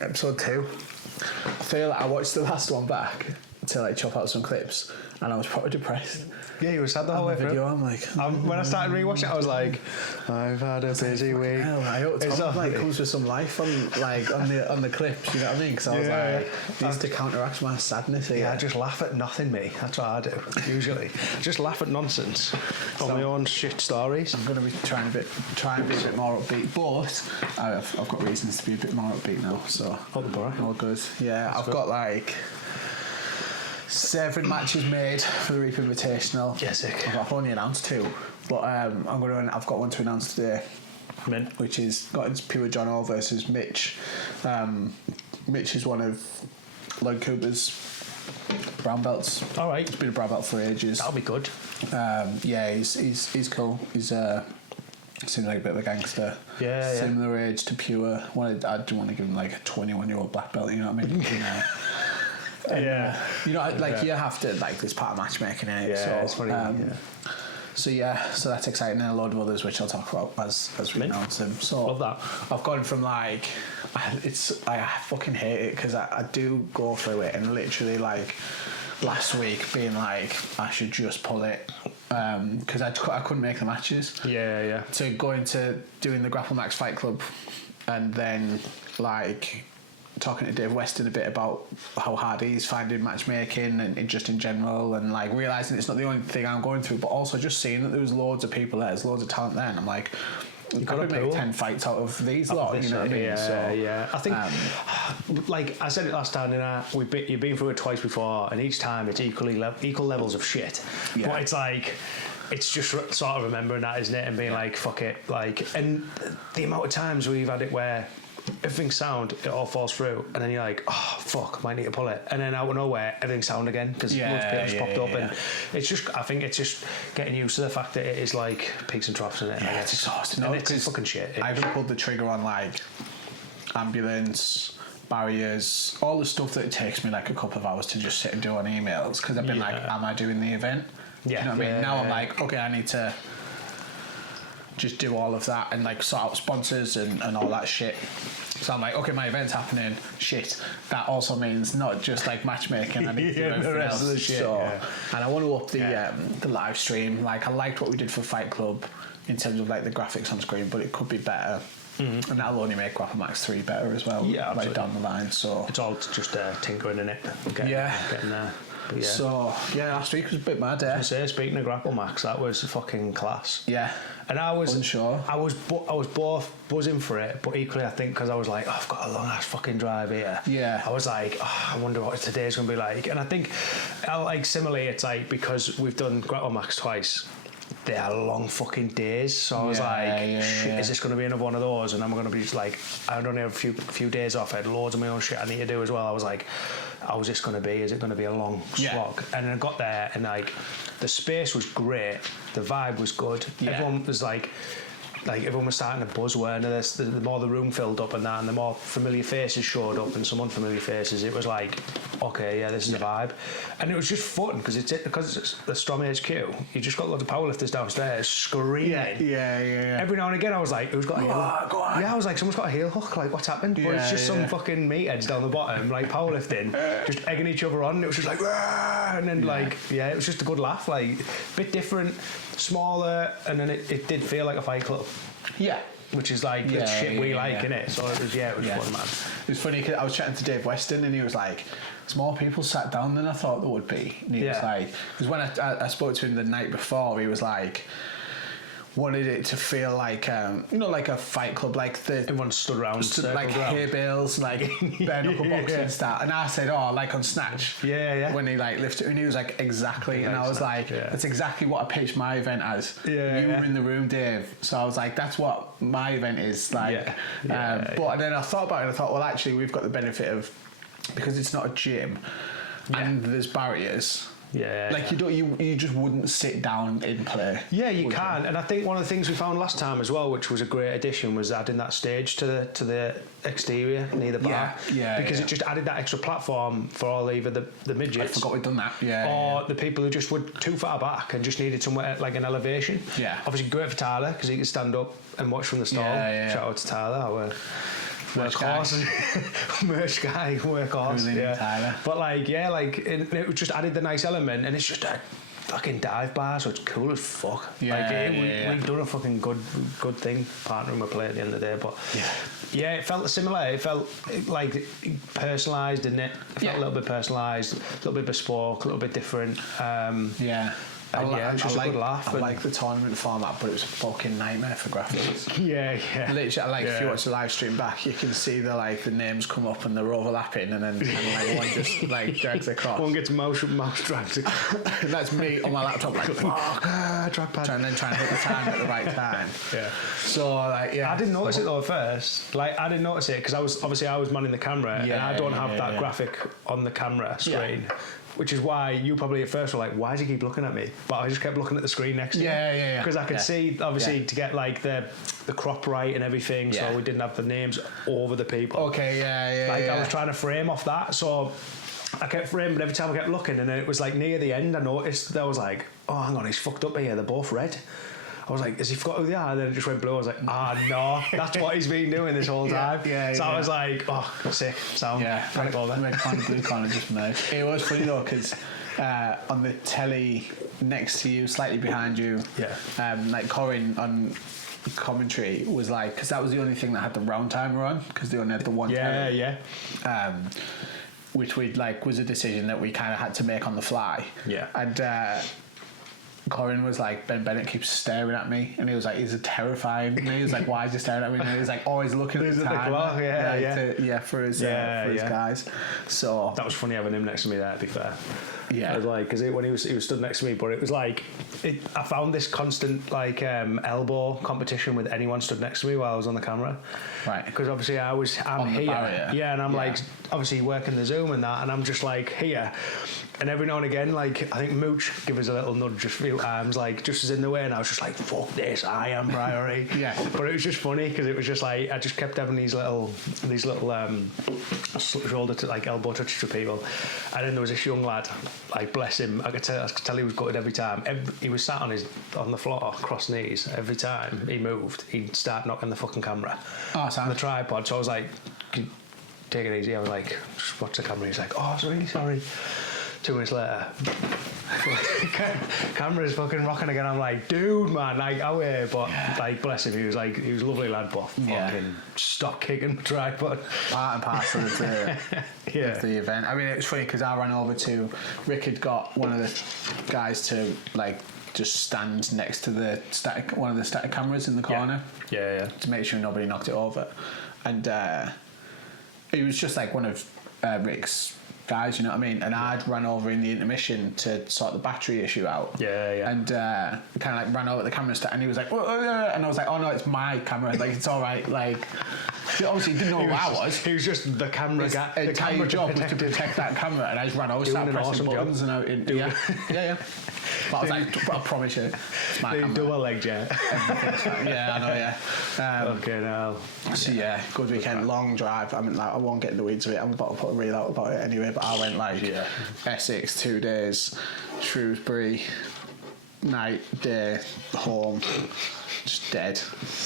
Episode 2. I feel like I watched the last one back to like chop out some clips, and I was probably depressed. Yeah, you were sad the whole way through. Video, I'm like, when I started rewatching it, I was like, I've had a busy week. hell, I hope Tom like comes with some life on the clips. You know what I mean? Because I was like, needs to counteract my sadness here. Yeah, I just laugh at nothing, me. That's what I do usually. Just laugh at nonsense on my own shit stories. I'm going to be trying to be a bit more upbeat, but I've got reasons to be a bit more upbeat now. So all good. Yeah, I've got like 7 matches made for the Reap Invitational. Yeah, sick. I've only announced 2, but I've got one to announce today, which is it's Pure John O versus Mitch. Mitch is one of Lloyd Cooper's brown belts. All right, he's been a brown belt for ages. That'll be good. Yeah, he's cool. He's seems like a bit of a gangster. Yeah, similar age to Pure. I don't want to give him like a 21-year-old black belt. You know what I mean? And, you know, like you have to like this part of matchmaking, innit? Yeah, so, it's funny. So that's exciting, and a load of others which I'll talk about as we announce them. So love that. I've gone from like I fucking hate it because I do go through it, and literally like last week being like I should just pull it because I couldn't make the matches. Yeah. To go into doing the Grapple Max Fight Club, and then like talking to Dave Weston a bit about how hard he's finding matchmaking and just in general, and like realising it's not the only thing I'm going through, but also just seeing that there was loads of people there, there's loads of talent there, and I'm like, you could make 10 fights out of these lot, you know what I mean? Yeah. I think, like I said it last time, you've been through it twice before, and each time it's equal levels of shit. Yeah. But it's like, it's just sort of remembering that, isn't it? And being like, fuck it, like, and the amount of times we've had it where everything's sound, it all falls through, and then you're like, oh fuck, I might need to pull it, and then out of nowhere everything's sound again because multiple popped up. And it's just, I think it's just getting used to the fact that it is like peaks and troughs in it. Yeah, it's exhausting. And it's fucking shit. I haven't pulled the trigger on like ambulance, barriers, all the stuff that it takes me like a couple of hours to just sit and do on emails, because I've been like, am I doing the event? Yeah. You know what I mean? Now I'm like, okay, I need to just do all of that and like sort out sponsors and all that shit. So I'm like, okay, my event's happening. Shit, that also means not just like matchmaking. I need to do everything the rest else. of the shit. And I want to up the live stream. Like I liked what we did for Fight Club in terms of like the graphics on screen, but it could be better. Mm-hmm. And that'll only make Grapple Max 3 better as well. Yeah, like down the line. So it's all just tinkering in it. Getting there. Yeah. So last week was a bit mad. Speaking of Grapple Max, that was fucking class. Yeah. And I was unsure. I was both buzzing for it, but equally I think because I was like, oh, I've got a long ass fucking drive here. Yeah. I was like, oh, I wonder what today's gonna be like. And I think, like similarly, it's like because we've done Grapple Max twice, they are long fucking days. So I was shit, is this going to be another one of those? And I'm going to be just like, I only have a few days off. I had loads of my own shit I need to do as well. I was like, how's this going to be? Is it going to be a long slog? And then I got there and like, the space was great. The vibe was good. Yeah. Everyone was like everyone was starting to buzz, weren't they? The more the room filled up and that, and the more familiar faces showed up and some unfamiliar faces, it was like, okay, yeah, this is the vibe. And it was just fun because it's the Storm HQ. You just got loads of powerlifters downstairs screaming. Yeah. Every now and again I was like, who's got a heel? Go on. Yeah, I was like, someone's got a heel hook, like what's happened? But it's just some fucking meatheads down the bottom, like powerlifting, just egging each other on, and it was just like, and then it was just a good laugh, like bit different, smaller, and then it did feel like a Fight Club. Yeah. Which is like the shit we like, innit? So it was fun, man. It was funny because I was chatting to Dave Weston and he was like, there's more people sat down than I thought there would be. And he was like, because when I spoke to him the night before, he was like, wanted it to feel like like a Fight Club, like the everyone stood around like hay bales, like bare knuckle boxing style. And I said, oh, like on Snatch, when he like lifted, and he was like, exactly. And I was like, that's exactly what I pitched my event as. You were in the room, Dave. So I was like, that's what my event is like. But then I thought about it and I thought, well, actually we've got the benefit of, because it's not a gym and there's barriers. Yeah, like you just wouldn't sit down in play. Yeah, you can. And I think one of the things we found last time as well, which was a great addition, was adding that stage to the exterior near the bar. Because it just added that extra platform for all either the midgets. I forgot we'd done that. Or the people who just were too far back and just needed somewhere like an elevation. Yeah. Obviously great for Tyler because he could stand up and watch from the stall. Shout out to Tyler, workhorse, merch guy, workhorse. Yeah. Tyler. But like, yeah, like it just added the nice element, and it's just a fucking dive bar, so it's cool as fuck. We've done a fucking good thing partnering with Play at the end of the day, but yeah, it felt similar. It felt like personalised, didn't it? It felt a little bit personalised, a little bit bespoke, a little bit different. It was just a good laugh. I like the tournament format, but it was a fucking nightmare for graphics. Yeah. Literally, if you watch the live stream back, you can see the names come up and they're overlapping, and then one just drags across. One gets mouse dragged. That's me on my laptop, like fuck, trackpad, and then trying to hit the time at the right time. Yeah. So I didn't notice it though at first. Like I didn't notice it because I was manning the camera, and I don't have that graphic on the camera screen. Yeah. Which is why you probably at first were like, why does he keep looking at me? But I just kept looking at the screen next to you. Because I could see, obviously, to get like the crop right and everything, so we didn't have the names over the people. Okay, I was trying to frame off that, so I kept framing, but every time I kept looking, and then it was like near the end, I noticed that I was like, oh, hang on, he's fucked up here, they're both red. I was like, has he forgot who they are? And then it just went blue. I was like, no, that's what he's been doing this whole time. So I was like, oh, sick. So panic over. Red corner, blue corner, just merged. It was funny though, because on the telly next to you, slightly behind you, like Corin on commentary was like, because that was the only thing that had the round timer on, because they only had the one telly. Which was a decision that we kind of had to make on the fly. And Corin was like, Ben Bennett keeps staring at me, and he was like, he's terrifying me. He was like, why is he staring at me? And he was like always looking at the time. For his guys. So that was funny having him next to me there, to be fair. Yeah, I was like, because when he was stood next to me, but it was like, I found this constant like elbow competition with anyone stood next to me while I was on the camera, right? Because obviously I'm here, and I'm like obviously working the Zoom and that, and I'm just like here, and every now and again, like I think Mooch give us a little nudge, just a few times, like just as in the way, and I was just like, fuck this, I am priority. But it was just funny because it was just like I just kept having these little shoulder to like elbow touches to people, and then there was this young lad. Like bless him, I could tell he was gutted every time. He was sat on the floor, cross knees. Every time he moved, he'd start knocking the fucking camera on the tripod. So I was like, take it easy. I was like, just watch the camera. He's like, oh, I was really sorry. 2 minutes later, camera's fucking rocking again. I'm like, dude, man, like, but like, bless him, he was a lovely lad, but fucking stop kicking the tripod. Part and parcel of the event. I mean, it was funny because I ran over to Rick had got one of the guys to like just stand next to one of the static cameras in the corner. To make sure nobody knocked it over, and it was just like one of Rick's guys, you know what I mean? And I'd run over in the intermission to sort the battery issue out. And kind of like ran over the camera and he was like, and I was like, oh no, it's my camera. Like, it's all right. Like, he obviously didn't know who I was. He was just the camera guy. The camera job was to protect that camera, and I just ran over, started pressing buttons, and But I was like, I promise you, it's my camera. Double leg jet. I know, okay, now. So good weekend, long drive. I mean, like, I won't get in the weeds of it. I'm about to put a reel out about it anyway. But I went like Essex 2 days, Shrewsbury, night, day, home. Just dead.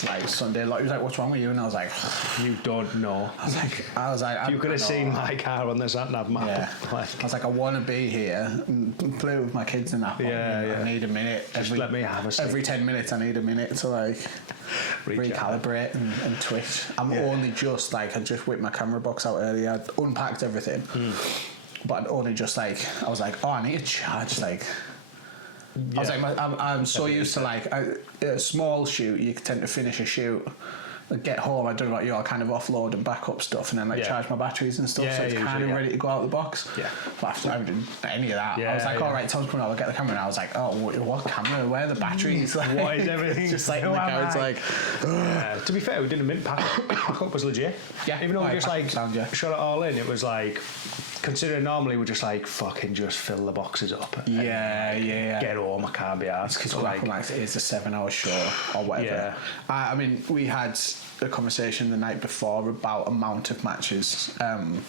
Like Sunday, like he was like, "What's wrong with you?" And I was like, "You don't know." I was like, you could have seen my car on the sat-nav map. I was like, I want to be here. And play with my kids and that. I need a minute. Let me have a stick. Every 10 minutes, I need a minute to like recalibrate and twitch. I'm only just like I just whipped my camera box out earlier. I'd unpacked everything, but I'd only just like I was like, oh, I need to charge like. I was like, I'm so used to like a small shoot. You tend to finish a shoot, get home. I don't know about you. I kind of offload and back up stuff, and then like charge my batteries and stuff. So it's kind of ready to go out the box. But after I haven't done any of that, I was like, all right, Tom's coming out. I'll get the camera. And I was like, oh, what camera? Where are the batteries? Like, what is everything? Just like in the garage, like. To be fair, we didn't mint pack up was legit. Even though we just like shot it all in, it was like. Considering normally we just like fucking just fill the boxes up. Get home, I can't be asked. Because like it's a 7-hour show or whatever. I mean, we had a conversation the night before about amount of matches. And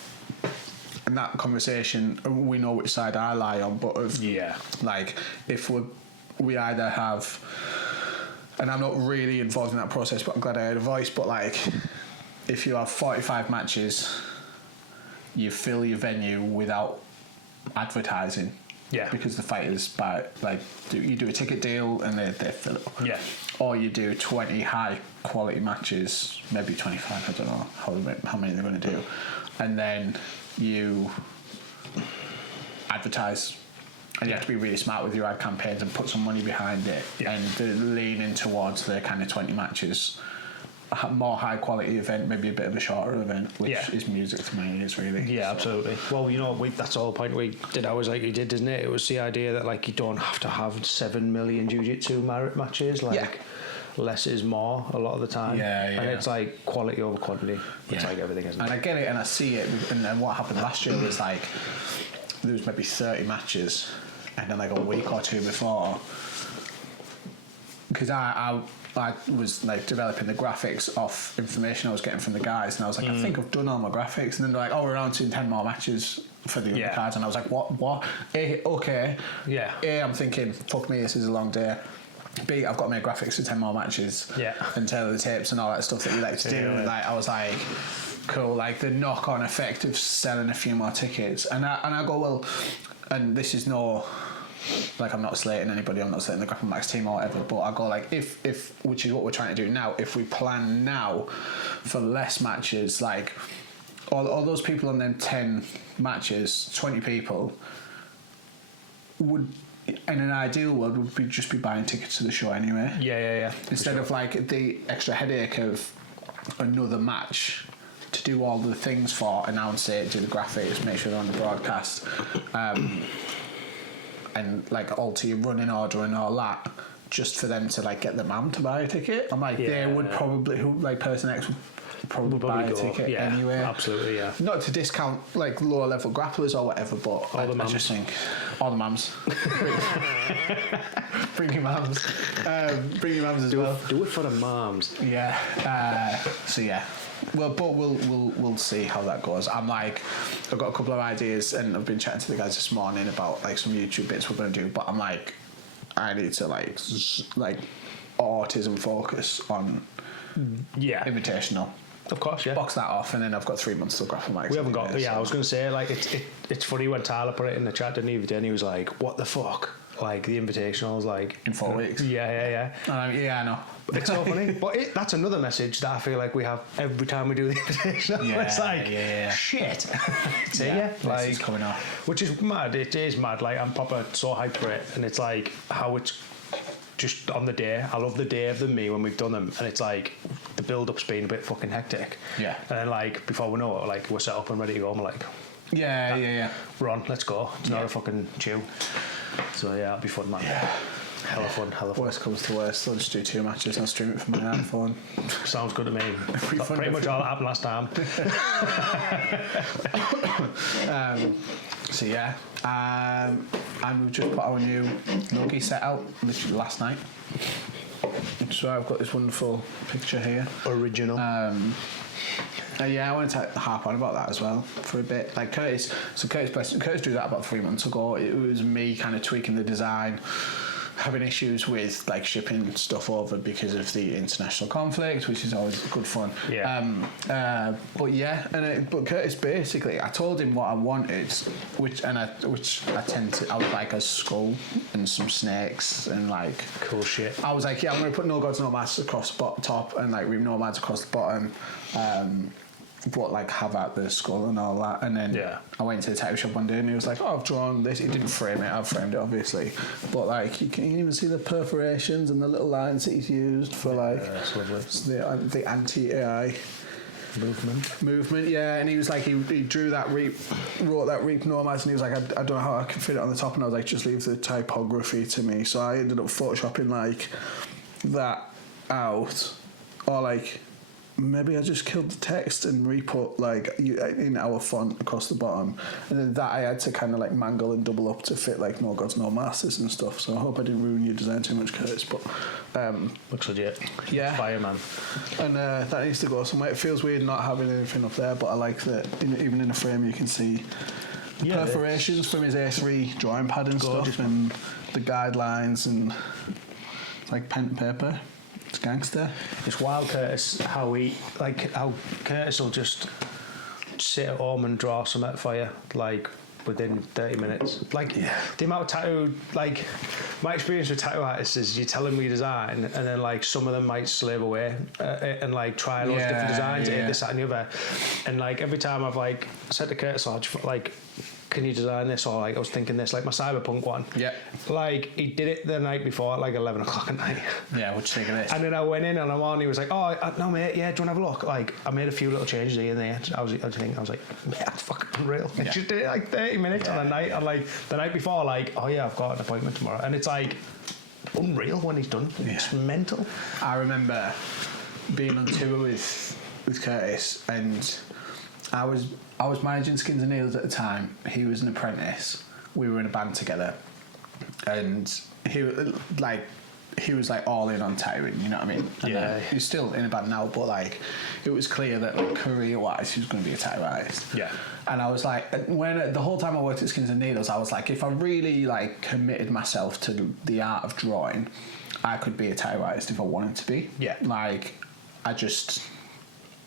that conversation, we know which side I lie on, but like if we either have, and I'm not really involved in that process, but I'm glad I had a voice, but like if you have 45 matches, you fill your venue without advertising. Yeah. Because the fighters you do a ticket deal and they fill it up. Yeah. Or you do 20 high quality matches, maybe 25, I don't know how many they're going to do. And then you advertise. And you have to be really smart with your ad campaigns and put some money behind it. Yeah. And lean in towards the kind of 20 matches. A more high quality event, maybe a bit of a shorter event, which is music to my ears, really. Yeah, absolutely. Well, that's the whole point we did ours like you did, isn't it? It was the idea that like you don't have to have 7 million Jiu Jitsu matches. Like less is more a lot of the time. And it's like quality over quantity. It's like everything, isn't it? And I get it, and I see it. And what happened last year was like there was maybe 30 matches, and then like a week or two before, because I was like developing the graphics off information I was getting from the guys, and I was like, I think I've done all my graphics, and then they're like, oh, we're on to 10 more matches for the other cards, and I was like, what? A, okay. Yeah. A, I'm thinking, fuck me, this is a long day. B, I've got to make graphics for 10 more matches. Yeah. And tailor the tapes and all that stuff that we like to do. And like I was like, cool, like the knock-on effect of selling a few more tickets. And I go, well, and this is no, like I'm not slating anybody, I'm not slating the Grapple Max team or whatever, but I go like, if which is what we're trying to do now, if we plan now for less matches, like all those people on them 10 matches, 20 people would, in an ideal world, would be just be buying tickets to the show anyway. Yeah. Instead of like the extra headache of another match to do all the things for, announce it, do the graphics, make sure they're on the broadcast, and like alter your running order and all that, just for them to like get the mam to buy a ticket. I'm like, they would probably, like Person X would probably buy a ticket anyway. Absolutely, yeah. Not to discount like lower level grapplers or whatever, but I just think all the mums. Bring your mums. Bring your mums as well. Do it for the mums. Yeah. So yeah. Well, but we'll see how that goes. I'm like, I've got a couple of ideas, and I've been chatting to the guys this morning about like some YouTube bits we're going to do. But I'm like, I need to like autism focus on invitational. Of course, yeah. Box that off, and then I've got 3 months to grapple max. We haven't got. I was going to say like it's funny when Tyler put it in the chat, didn't he? Then he was like, "What the fuck?" Like the invitational is like in 4 weeks. Yeah. Yeah, I know. It's so funny, but that's another message that I feel like we have every time we do the invitational. It's like shit. So like it's coming off, which is mad. It is mad. Like I'm proper so hyped for it, and it's like how it's just on the day. I love the day of me when we've done them, and it's like the build-up's been a bit fucking hectic. Yeah. And then like before we know it, like we're set up and ready to go. I'm like, yeah. We're on. Let's go. It's not a fucking chew. So yeah, it'll be fun, man. Yeah. Hella fun. Worst comes to worst, I'll just do 2 matches and I'll stream it from my iPhone. Sounds good to me. Pretty much all that happened last time. So yeah, and we've just put our new Loki set out literally last night. So I've got this wonderful picture here. Original. I wanted to harp on about that as well for a bit. Like Curtis drew that about 3 months ago. It was me kind of tweaking the design, having issues with like shipping stuff over because of the international conflict, which is always good fun. But Curtis basically, I told him what I wanted, which I tend to. I was like a skull and some snakes and like cool shit. I was like, I'm going to put no gods, no masks across the top and like nomads across the bottom. But like have out the skull and all that, and then I went to the tattoo shop one day and he was like, "Oh, I've drawn this." He didn't frame it; I've framed it, obviously. But like, you can even see the perforations and the little lines that he's used for like the anti-AI movement. Yeah, and he was like, he drew that wrote that Reap Nomads, and he was like, I don't know how I can fit it on the top, and I was like, just leave the typography to me. So I ended up photoshopping like that out, or like. Maybe I just killed the text and re-put like in our font across the bottom, and then that I had to kind of like mangle and double up to fit like no gods, no masters and stuff. So I hope I didn't ruin your design too much, Curtis. But looks legit. Yeah, fireman. And that needs to go somewhere. It feels weird not having anything up there, but I like that. Even in a frame, you can see perforations from his A3 drawing pad and stuff, and the guidelines and like pen and paper. It's gangster. It's wild, Curtis, how Curtis will just sit at home and draw something for you, like within 30 minutes. Like the amount of tattoo, like my experience with tattoo artists is you tell them we design, and then like some of them might slave away and like try loads of different designs, this, that, and the other. And like every time I've like said to Curtis, like, can you design this? Or like I was thinking this, like my cyberpunk one. Yeah. Like he did it the night before at like 11 o'clock at night. Yeah, what'd you think of this? And then I went in and I'm on. He was like, "Oh no, mate. Yeah, do you want to have a look?" Like I made a few little changes here and there. I was like, "Mate, that's fucking unreal." And she did it like 30 minutes on the night. And like the night before, like, "Oh yeah, I've got an appointment tomorrow," and it's like unreal when he's done. It's mental. I remember being on tour with Curtis, and I was managing Skins and Needles at the time. He was an apprentice. We were in a band together, and he was like all in on tattooing. You know what I mean? And he's still in a band now, but like it was clear that like career-wise he was going to be a tattoo artist. Yeah. And I was like, when the whole time I worked at Skins and Needles, I was like, if I really like committed myself to the art of drawing, I could be a tattoo artist if I wanted to be. Yeah. Like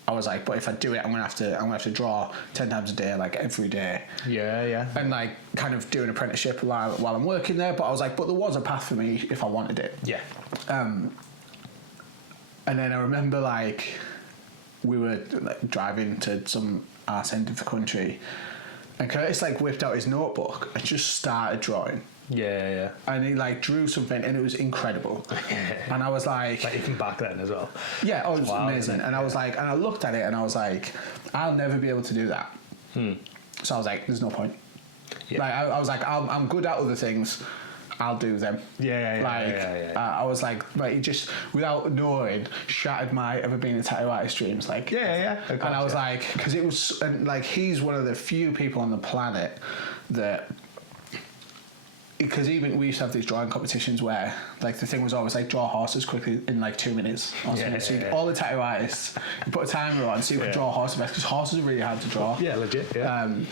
I was like, but if I do it, I'm gonna have to draw 10 times a day, like every day. Yeah. And like kind of do an apprenticeship while I'm working there. But I was like, but there was a path for me if I wanted it. Yeah. And then I remember like we were like driving to some arse end of the country, and Curtis like whipped out his notebook and just started drawing. Yeah. And he like drew something, and it was incredible. And I was like even back then as well. Yeah, it was amazing. And I was like, and I looked at it, and I was like, I'll never be able to do that. So I was like, there's no point. Yeah. Like I was like, I'm good at other things. I'll do them. I was like, he just, without knowing, shattered my ever being a tattoo artist dreams. Like, and I was like, because it was, and like, he's one of the few people on the planet that. Because even we used to have these drawing competitions where like the thing was always like draw horses quickly in like 2 minutes or something. So all the tattoo artists, you put a timer on so you could draw horses because horses are really hard to draw. Yeah, legit. And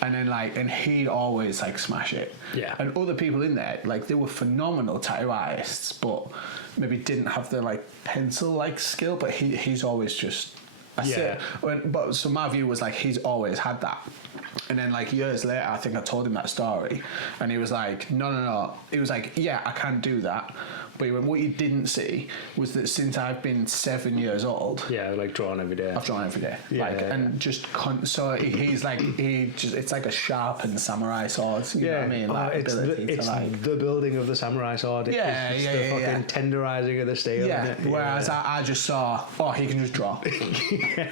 then like, and he'd always like smash it. Yeah. And other people in there, like they were phenomenal tattoo artists, but maybe didn't have the like pencil like skill. But he's always just. But so my view was like he's always had that. And then like years later, I think I told him that story, and he was like, no. He was like, yeah, I can do that. But he went, what you didn't see was that since I've been 7 years old, like drawing every day. I've drawn every day, and just so he's like it's like a sharpened samurai sword. You know what I mean? Like it's the building of the samurai sword. It's the fucking tenderizing of the steel. Yeah. Whereas I just saw, he can just draw.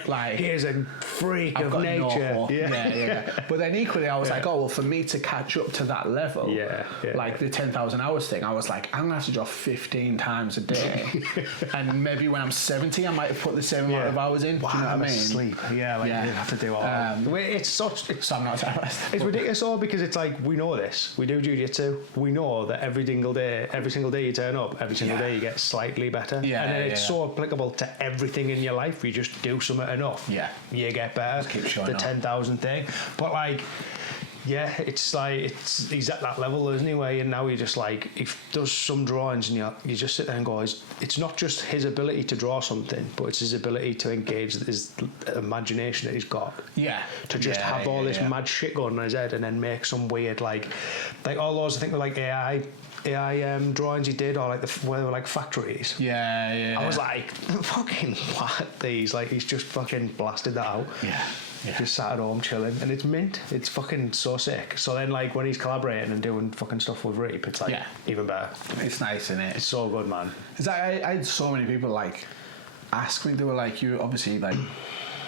Like he is a freak of nature. Yeah. But then equally, I was like, for me to catch up to that level, like the 10,000 hours thing, I was like, I'm gonna have to draw 15 times a day, and maybe when I'm 70, I might have put the same amount of hours in. Wow, do you know what I mean? Sleep. You have to do all that. So I'm not it's ridiculous, all because it's like we know this. We do Jiu Jitsu. We know that every single day you turn up, every single day you get slightly better. And then it's so applicable to everything in your life. You just do something enough. You get better. Just keep showing the 10,000 thing. But like. Yeah, it's like he's at that level, isn't he? Where now he just like he does some drawings, and you just sit there and go, it's not just his ability to draw something, but it's his ability to engage his imagination that he's got. Yeah. To just have all this mad shit going on his head, and then make some weird like all those I think were like AI drawings he did, or like where they were like factories. I was like, fucking what? These like he's just fucking blasted that out. Just sat at home chilling, and it's mint. It's fucking so sick. So then, like when he's collaborating and doing fucking stuff with Reap, it's like even better. It's nice, isn't it? It's so good, man. It's like I had so many people like ask me. They were like, "You obviously like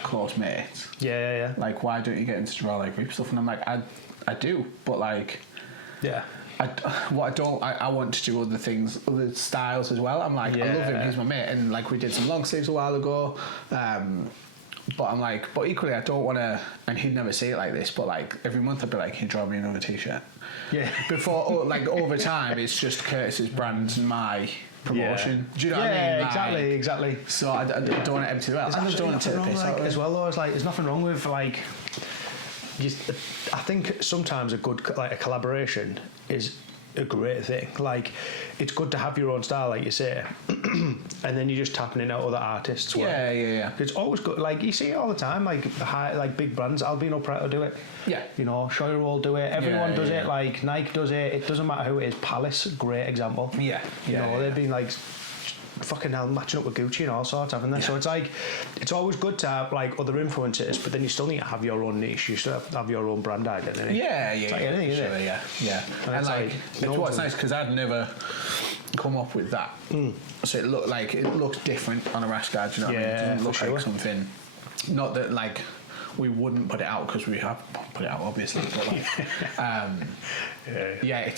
close mates. Like, why don't you get into draw like Reap stuff?" And I'm like, I do, but like, I want to do other things, other styles as well. I'm like, I love him. He's my mate, and like we did some long sleeves a while ago. But I'm like, but equally I don't want to, and he'd never say it like this, but like every month I'd be like, can you draw me another t-shirt? Before, like over time, it's just Curtis's brand and my promotion. Do you know what I mean? Like, exactly. So I don't want to empty the well. I just don't want to take the piss out as well, though. It's like, there's nothing wrong with like, I think sometimes a good, like a collaboration is a great thing. Like, it's good to have your own style, like you say, and then you're just tapping into other artists. Yeah. It's always good. Like, you see it all the time. Like big brands, Albino Preto do it. Yeah. You know, Shoyer will do it. Everyone does it. Like Nike does it. It doesn't matter who it is. Palace, great example. Yeah. You know, they've been like fucking hell matching up with Gucci and all sorts, haven't they? So it's like, it's always good to have like other influences, but then you still need to have your own niche. You still have your own brand identity. It's like anything, isn't it? Yeah. And like it's what's nice because I'd never come up with that. So it looks different on a rash guard. You know what I mean? It doesn't look like something. Not that like we wouldn't put it out because we have put it out obviously, but like,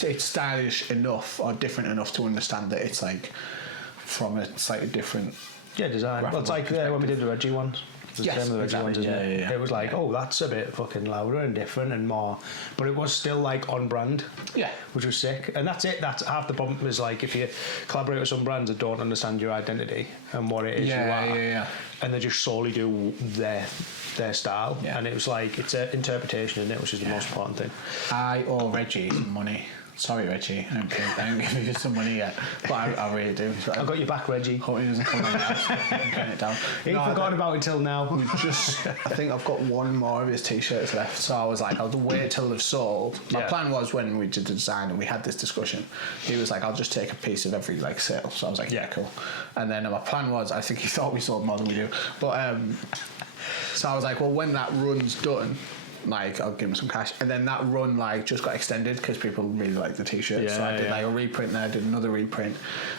it's stylish enough or different enough to understand that it's like from a slightly different design. Well, it's like when we did the Reggie ones. The same with the Reggie ones, isn't it? It was like, oh, that's a bit fucking louder and different and more, but it was still like on brand. Yeah, which was sick. And that's it. That's half the problem. Is like if you collaborate with some brands that don't understand your identity and what it is you are, and they just solely do their style, and it was like it's an interpretation in it, which is the most important thing. I owe Reggie some money. Sorry, Reggie, I haven't given you some money yet, but I really do. So I've got your back, Reggie. Hope he doesn't come on now. I'm putting it down. He forgot about it until now. I think I've got one more of his t-shirts left, so I was like, I'll wait till they've sold. My plan was when we did the design and we had this discussion, he was like, I'll just take a piece of every like sale. So I was like, yeah, cool. And then my plan was, I think he thought we sold more than we do, but so I was like, well, when that run's done, like I'll give him some cash, and then that run like just got extended because people really liked the t-shirt. So I did like a reprint there, did another reprint.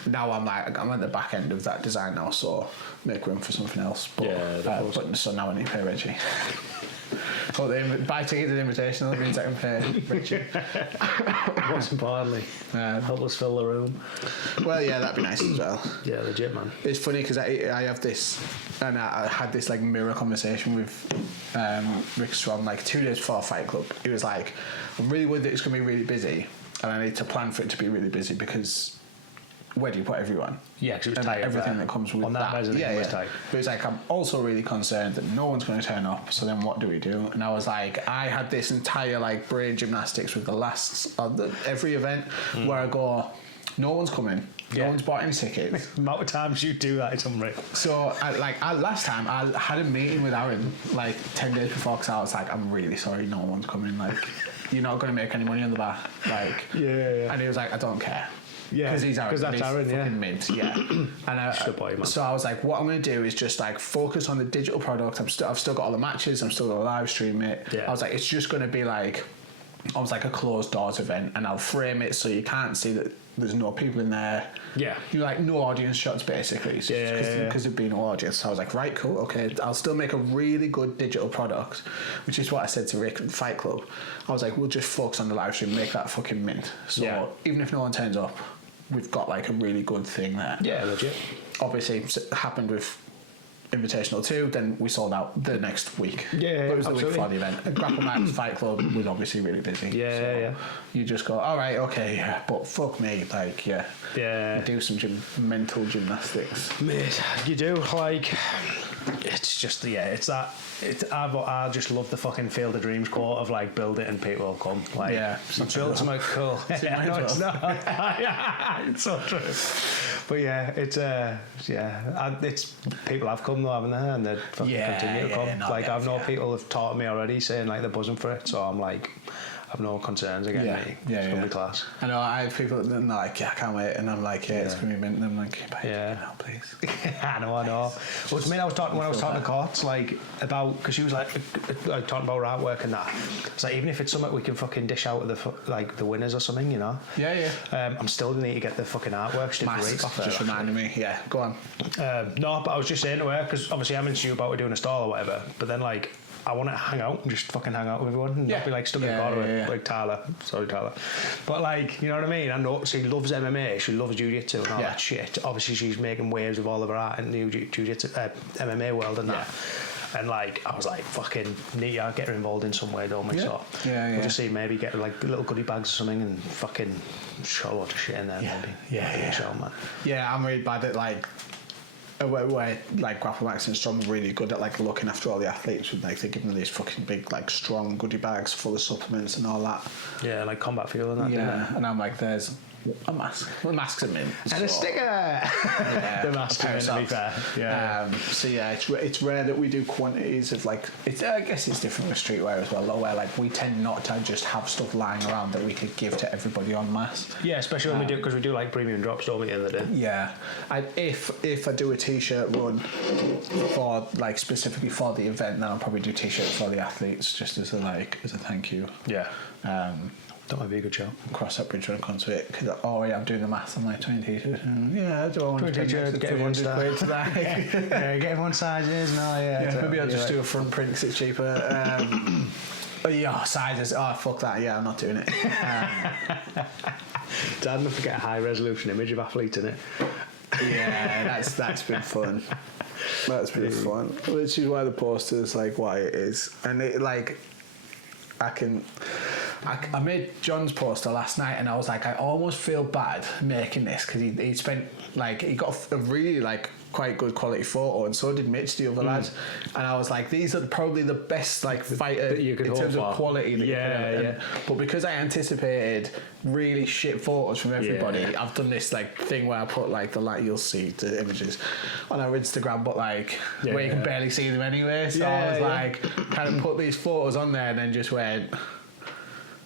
Now I'm at the back end of that design now, so make room for something else. But so now I need to pay Reggie. Buy tickets at Invitational means I can pay Richard. Most importantly, help us fill the room. Well, yeah, that'd be nice as well. Yeah, legit, man. It's funny because I have this, and I had this like mirror conversation with Rick Strom like 2 days before Fight Club. He was like, I'm really worried that it's going to be really busy, and I need to plan for it to be really busy because where do you put everyone? Yeah, because it was tight. Everything that comes with on that. Was tight. But it's like, I'm also really concerned that no one's going to turn up, so then what do we do? And I was like, I had this entire like brain gymnastics with the last every event where I go, no one's coming. No one's bought any tickets. The amount of times you do that is unreal. So, last time I had a meeting with Aaron like 10 days before because I was like, I'm really sorry, no one's coming. Like, you're not going to make any money on the bar. Like, And he was like, I don't care. Yeah, because he's Aaron. Because that's Aaron, fucking mint, and so I was like, what I'm going to do is just like focus on the digital product. I've still got all the matches. I'm still going to live stream it. I was like, it's just going to be like, almost like a closed doors event, and I'll frame it so you can't see that there's no people in there. Yeah, you like no audience shots basically. Because there'd be no audience. So I was like, right, cool, okay. I'll still make a really good digital product, which is what I said to Rick at Fight Club. I was like, we'll just focus on the live stream, make that fucking mint. So even if no one turns up, we've got like a really good thing there. Yeah, legit. Obviously, it happened with Invitational 2, then we sold out the next week. Yeah, but it was the week before the event. Grapple Max Fight Club was obviously really busy. Yeah. You just go, all right, okay, but fuck me, like, you do some mental gymnastics. Mate, you do, like, it's just, it's that. I just love the fucking Field of Dreams quote of like, build it and people will come. Like, build something cool. No, it's not. It's so true. But it's people have come though, haven't they? And they fucking continue to come. Like I've known people have taught me already, saying like they're buzzing for it. So I'm like, I've no concerns again. It's gonna be class. I know I have people that are like, I can't wait, and I'm like, it's gonna be mint, and I'm like, now, please. I know. Well, to me, I was talking to Courts like about, because she was like talking about her artwork and that. It's like, even if it's something we can fucking dish out of the winners or something, you know. I'm still gonna need to get the fucking artwork. Just reminding me. Yeah, go on. No, but I was just saying to her, because obviously I'm into you about doing a stall or whatever, but then like, I want to hang out and just fucking hang out with everyone and not be like stuck in the corner with like Tyler. Sorry, Tyler. But like, you know what I mean? I know she loves MMA, she loves Jiu Jitsu and all that shit. Obviously, she's making waves with all of her art in the Jiu Jitsu MMA world and that. And like, I was like, fucking need to get her involved in some way, don't we? So we'll just see, maybe get like little goodie bags or something and fucking show a lot of shit in there. Maybe. Show, man. Yeah, I'm really bad at like where like Grapple Max and Strong are really good at like looking after all the athletes with like they give them these fucking big like strong goodie bags full of supplements and all that. Yeah, like combat fuel and that. Yeah, and I'm like, there's a mask. The mask's a mint. And a sticker! Yeah, the mask's a mint, to be fair. Yeah. So yeah, it's rare that we do quantities of like, I guess it's different with streetwear as well, though, where like we tend not to just have stuff lying around that we could give to everybody en masse. Yeah, especially when we do, because we do like premium drops, don't we, in the day? Yeah. If I do a t-shirt run for like specifically for the event, then I'll probably do t-shirts for the athletes just as a thank you. Yeah. That might be a good show. Cross that bridge when I come to it. Cause, I'm doing the maths. I'm like 20 t-shirts. Yeah, do I want to get everyone quid to that? Yeah, get everyone sizes. No, yeah. Maybe I'll just do a front print because it's cheaper. Sizes. Oh, fuck that. Yeah, I'm not doing it. Dad, not forget a high resolution image of athletes in it. Yeah, that's been fun. That's been fun. Which is why the poster is like why it is, and it like I made John's poster last night, and I was like, I almost feel bad making this because he spent like he got a really like quite good quality photo, and so did Mitch, the other lad. And I was like, these are probably the best like fighter that you could in terms of quality. That yeah. But because I anticipated really shit photos from everybody, I've done this like thing where I put like you'll see the images on our Instagram, but like where you can barely see them anyway. So I was like, kind of put these photos on there, and then just went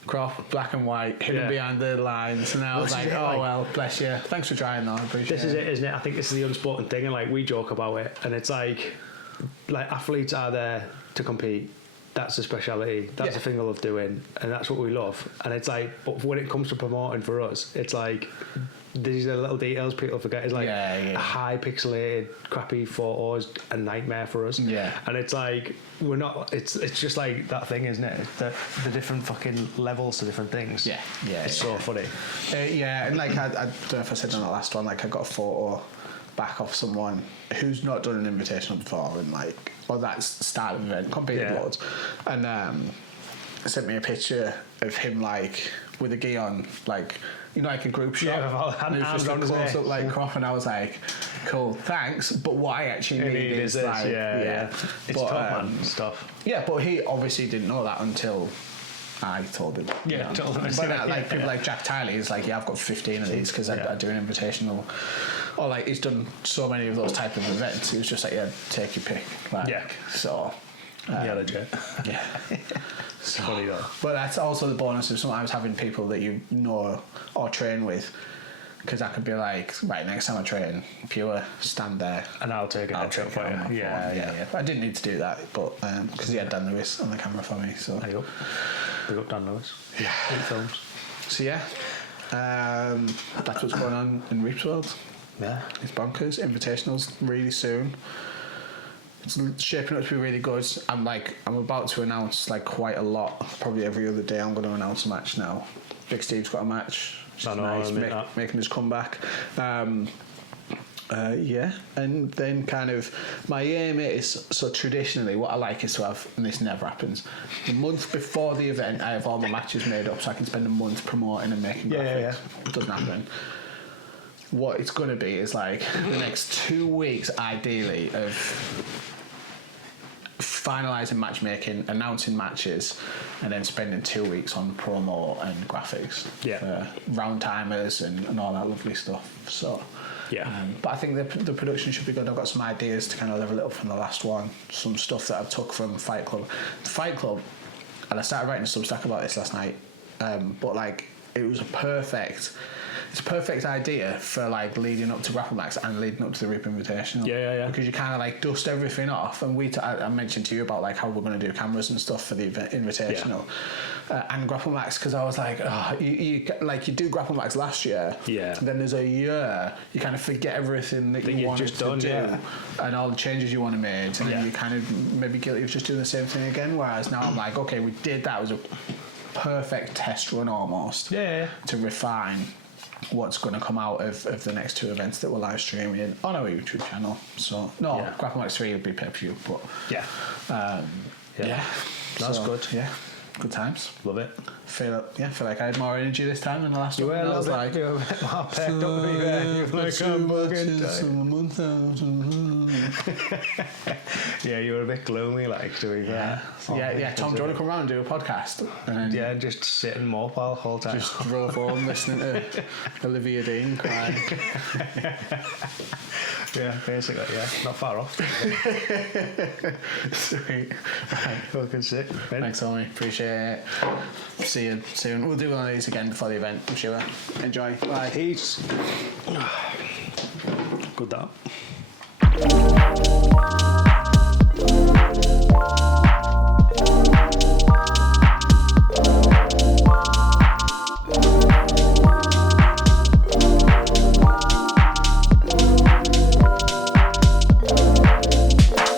crop, black and white, hidden behind the lines, and I was like, well, bless you. Thanks for trying though, I appreciate it. This is it, isn't it? I think this is the unspoken thing, and like we joke about it, and it's like athletes are there to compete. That's the speciality. That's the thing I love doing, and that's what we love. And it's like, but when it comes to promoting for us, it's like these are little details people forget. It's like high pixelated, crappy photos, a nightmare for us. Yeah. And it's like we're not. It's just like that thing, isn't it? The different fucking levels to different things. Yeah. It's so funny. And like I don't know if I said on that last one. Like I got a photo back off someone who's not done an invitational before, and like, or that's start of an event, competed loads, and sent me a picture of him like with a gi on, like, you know, like a group shot, and it was just a close up like crop, and I was like, cool, thanks, but what I actually need is this, like, it's top man stuff. Yeah, but he obviously didn't know that until I told him. Yeah, told him. But like people like Jack Tiley is like, I've got 15 of these because I do an invitational. Or like he's done so many of those type of events. It was just like, take your pick. Like, so. Legit. Yeah. So, funny though. But that's also the bonus of sometimes having people that you know or train with. Because I could be like, right, next time I train, if you stand there, and I'll take a picture for you. Yeah. I didn't need to do that, but because he had Dan Lewis on the camera for me. So. There you go. Big up Dan Lewis. Yeah. 8 films. So that's what's going on in Reap's World. Yeah. It's bonkers. Invitationals really soon. It's shaping up to be really good. I'm about to announce like quite a lot. Probably every other day I'm going to announce a match now. Big Steve's got a match. I know, nice, making his comeback. And then kind of my aim is, so traditionally what I like is to have, and this never happens, the month before the event I have all my matches made up so I can spend a month promoting and making graphics. It doesn't happen. What it's going to be is like the next 2 weeks ideally of finalising matchmaking, announcing matches, and then spending 2 weeks on promo and graphics. Round timers and all that lovely stuff. So but I think the production should be good. I've got some ideas to kind of level it up from the last one. Some stuff that I've took from Fight Club. Fight Club, and I started writing a Substack about this last night. But like it was it's a perfect idea for like leading up to Grapple Max and leading up to the Rip Invitational. Yeah. Because you kind of like dust everything off, and I mentioned to you about like how we're going to do cameras and stuff for the Invitational and Grapple Max, because I was like, you do Grapple Max last year, then there's a year you kind of forget everything that you wanted to do and all the changes you want to make, and then you kind of maybe guilty of just doing the same thing again. Whereas now I'm like, okay, we did that. It was a perfect test run almost to refine what's going to come out of the next 2 events that we're live streaming on our YouTube channel. So Grapple Max 3 would be pay-per-view, but that's good. Good times. Love it. feel like I had more energy this time than the last one. I was like, you were a bit more packed up to be fair. You were like, I'm yeah, you were a bit gloomy, like, to be fair. Yeah. Tom, do you want to come round and do a podcast? And then just sit and mope all the whole time. Just roll forward listening to Olivia Dean crying. Yeah, basically, yeah. Not far off. Sweet. Right. Fucking sick. Thanks, Tommy. Appreciate it. See you soon. We'll do one of these again before the event, I'm sure. Enjoy. Bye. Peace. Good that.